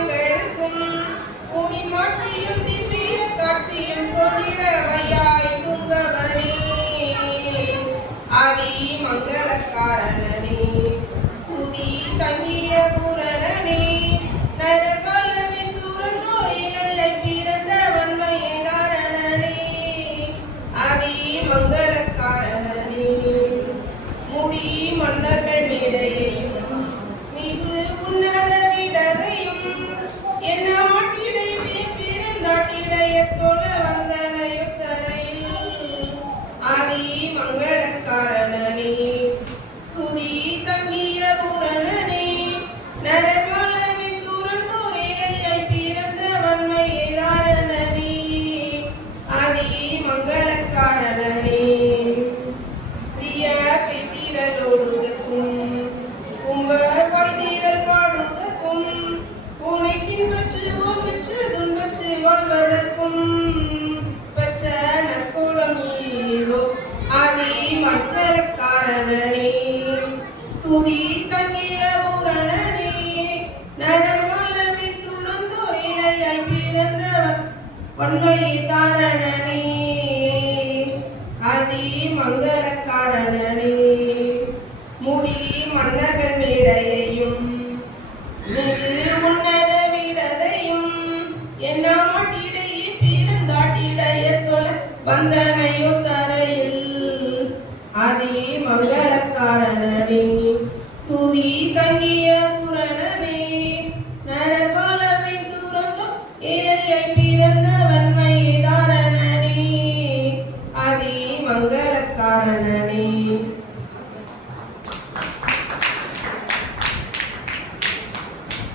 தங்களுக்கும் உனின் மாட்சியும் திவ்ய காட்சியும் கொண்டிட வையாய் துங்கவனே ஆதி மங்களக்காரணனே துதி தங்கிய பூரணனே நரபலவின் துறந்தோரில் பிறந்த வன்மையை தாரணனே ஆதி மங்களக்காரணனே முடி மன்னர்கள் மேடையையும் மிகு உன்னத விடதையும் என்ன மாட்டிடையே பிறந்தாட்டிடைய தொழ வந்தனையுத்தரையில் ஆதி மங்களக்காரணனே துதி தங்கிய பூரணனே நரபலவின் துறந்தோரிலையை பிறந்த வன்மையை தாரணனே ஆதி மங்களக்காரணனே பிரிய பெய்திரலோடுதற்கும் கும்ப பைதிரல் பாடுவதற்கும் உனை பின்பற்று ஓர் பெற்று துன்பற்று வாழ்வதற்கும் பெற்ற நற்குலம் ஏதோ ஆதி மங்களக்காரணனே துதி தங்கிய பூரணனே நரவளவின் துறந்தோரிலையாய் பிறந்தவன் வன்மையை தாரணனே ஆதி மங்களக்காரணனே முடி மன்னர்கள் மேடையையும் மிகு உன்னத விடதையும் என்ன மாட்டிடையே பிறந்தாட்டிடைய தொல வந்தனையுத்தரையில் ஆதி மங்களக்காரணனே துதி தங்கிய பூரணனே நரகாலவின் துறந்தோ இலையை பிறந்த வன்மையை தாரணனே ஆதி மங்களக்காரணனே